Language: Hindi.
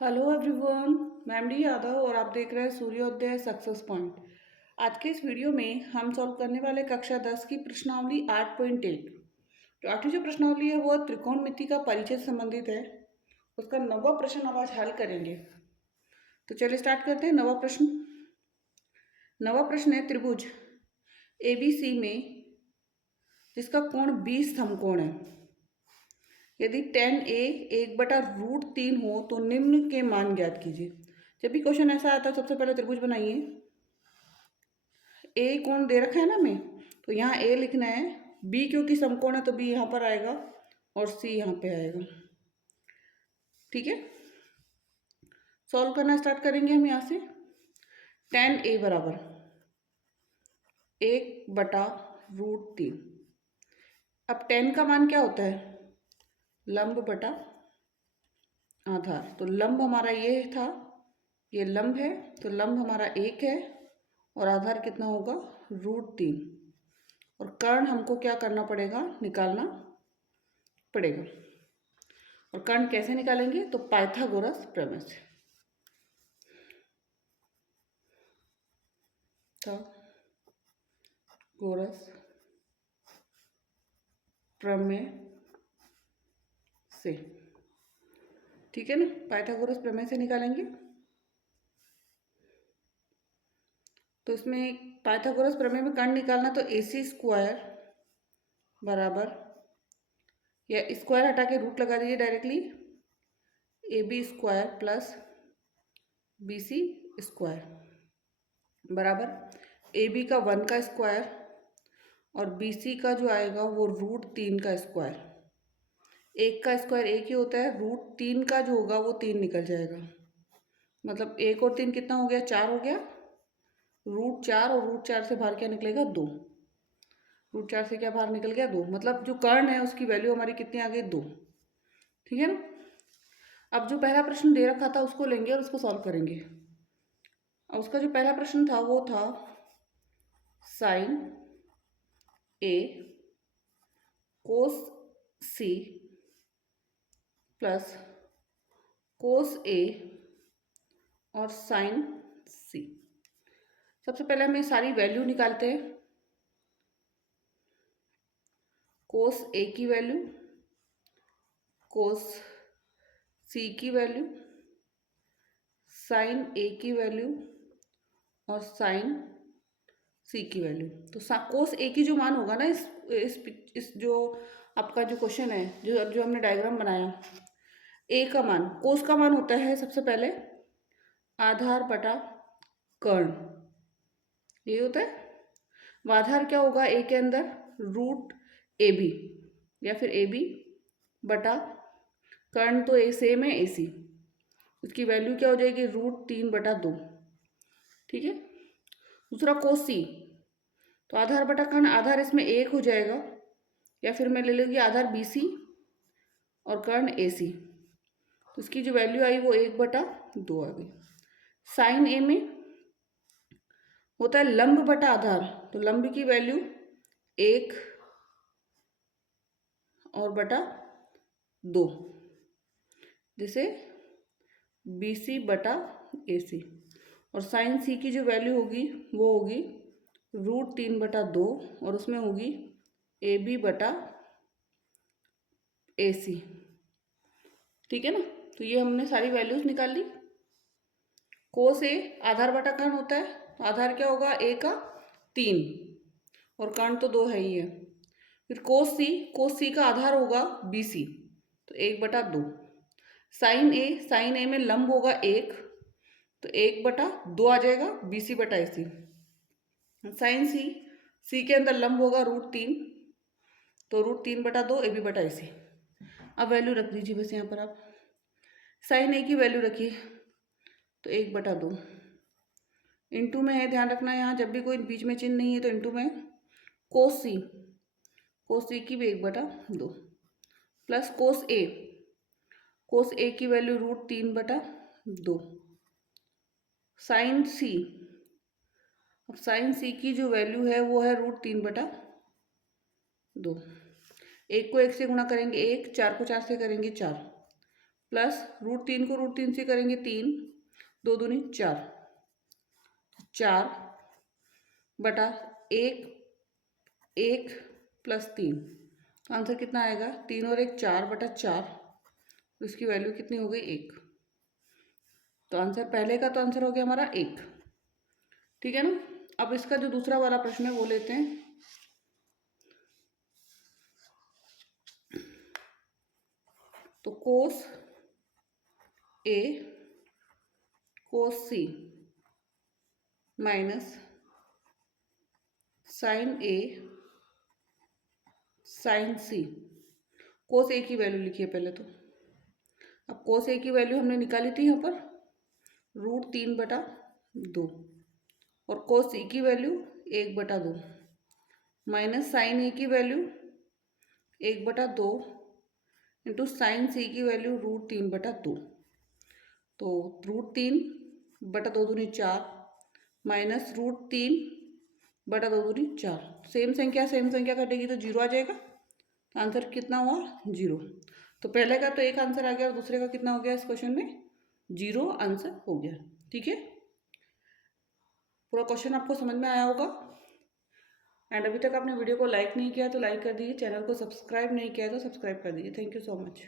हेलो एवरीवन, मैं एमडी यादव और आप देख रहे हैं सूर्योदय सक्सेस पॉइंट। आज के इस वीडियो में हम सॉल्व करने वाले कक्षा 10 की प्रश्नावली 8.8। तो आठवीं जो प्रश्नावली है वो त्रिकोणमिति का परिचय से संबंधित है। उसका 9वां प्रश्न अब आज हल करेंगे। तो चलिए स्टार्ट करते हैं। 9वां प्रश्न। 9वां प्रश्न है त्रिभुज ABC में जिसका कोण 20 समकोण है, यदि tan A 1/√3 हो तो निम्न के मान ज्ञात कीजिए। जब भी क्वेश्चन ऐसा आता है सबसे पहले त्रिभुज बनाइए। ए कोण दे रखा है ना हमें, तो यहाँ ए लिखना है। बी क्योंकि समकोण है तो बी यहाँ पर आएगा और सी यहाँ पे आएगा। ठीक है, सॉल्व करना स्टार्ट करेंगे हम यहाँ से। tan A बराबर 1/√3। अब tan का मान क्या होता है? लंब बटा आधार। तो लंब हमारा ये था, ये लंब है, तो लंब हमारा 1 है और आधार कितना होगा? √3। और कर्ण हमको क्या करना पड़ेगा? निकालना पड़ेगा। और कर्ण कैसे निकालेंगे? तो पाइथागोरस प्रमेय से। पाइथागोरस प्रमेय से, ठीक है ना, पाइथागोरस प्रमेय से निकालेंगे। तो इसमें पाइथागोरस प्रमेय में कर्ण निकालना, तो AC² बराबर, या स्क्वायर हटा के रूट लगा दीजिए डायरेक्टली, AB² प्लस BC² बराबर AB का 1 का स्क्वायर और BC का जो आएगा वो √3 का स्क्वायर। 1 का स्क्वायर 1 ही होता है, √3 का जो होगा वो 3 निकल जाएगा। मतलब 1 और 3 कितना हो गया? 4 हो गया। √4 और √4 से बाहर क्या निकलेगा? 2। √4 से क्या बाहर निकल गया? 2। मतलब जो कर्ण है उसकी वैल्यू हमारी कितनी आ गई? 2। ठीक है ना। अब जो पहला प्रश्न दे रखा था उसको लेंगे और उसको सॉल्व करेंगे। अब उसका जो पहला प्रश्न था वो था sin A cos C plus cos A और sin C। सबसे पहले हमें सारी वैल्यू निकालते हैं। cos A की वैल्यू, cos C की वैल्यू, sin A की वैल्यू और sin C की वैल्यू। तो cos A की जो मान होगा ना, इस जो आपका जो क्वेश्चन है, जो हमने डायग्राम बनाया, A का मान, cos का मान होता है सबसे पहले आधार बटा कर्ण, ये होता है। आधार क्या होगा? A के अंदर √AB या फिर AB बटा कर्ण, तो A सेम है AC, उसकी वैल्यू क्या हो जाएगी? √3/2। ठीक है। दूसरा cos C, तो आधार बटा कर्ण, आधार इसमें 1 हो जाएगा, या फिर मैं ले लूँगी आधार BC और कर्ण AC, तो इसकी जो वैल्यू आई वो 1/2 आ गई। साइन A में होता है लंब बटा आधार, तो लंब की वैल्यू 1 और बटा 2, जैसे BC बटा AC। और साइन C की जो वैल्यू होगी वो होगी √3/2 और उसमें होगी AB बटा AC। ठीक है ना। तो ये हमने सारी वैल्यूज निकाल ली। कोस A आधार बटा कर्ण होता है, तो आधार क्या होगा? A का 3 और कर्ण तो 2 है ही है। फिर कोस C का आधार होगा BC, तो 1/2। साइन A में लंब होगा 1, तो 1/2 आ जाएगा BC बटा AC। साइन C के अंदर लंब होगा √3, तो √3/2 AB बटा AC। अब वैल्यू रख दीजिए बस यहाँ पर आप। साइन A की वैल्यू रखिए, तो 1/2 इंटू में है, ध्यान रखना यहाँ जब भी कोई बीच में चिन्ह नहीं है तो इंटू में। कोस C की भी 1/2 प्लस कोस A की वैल्यू √3/2। साइन C, अब साइन C की जो वैल्यू है वो है √3/2। 1 को 1 से गुणा करेंगे 1, 4 को 4 से करेंगे 4, प्लस √3 को √3 से करेंगे 3, 2 दूनी 4, 4 बटा 1, 1 प्लस 3, तो आंसर कितना आएगा? 3 और 1 4 बटा 4, इसकी वैल्यू कितनी हो गई? 1। तो आंसर पहले का तो आंसर हो गया हमारा 1, ठीक है ना। अब इसका जो दूसरा वाला प्रश्न है वो लेते हैं। तो कोस ए कोस सी माइनस साइन ए साइन सी। कोस ए की वैल्यू लिखिए पहले तो। अब कोस ए की वैल्यू हमने निकाली थी यहाँ पर √3/2, और कोस सी की वैल्यू 1/2 माइनस साइन ए की वैल्यू 1/2 इंटू साइन सी की वैल्यू √3/2। तो √3/2 दूनी 4 माइनस √3/2 दूनी 4। सेम संख्या कटेगी तो 0 आ जाएगा। आंसर कितना हुआ? 0। तो पहले का तो एक आंसर आ गया और दूसरे का कितना हो गया इस क्वेश्चन में? 0 आंसर हो गया, ठीक है। पूरा क्वेश्चन आपको समझ में आया होगा। एंड अभी तक आपने वीडियो को लाइक नहीं किया तो लाइक कर दीजिए, चैनल को सब्सक्राइब नहीं किया तो सब्सक्राइब कर दीजिए। Thank you so much.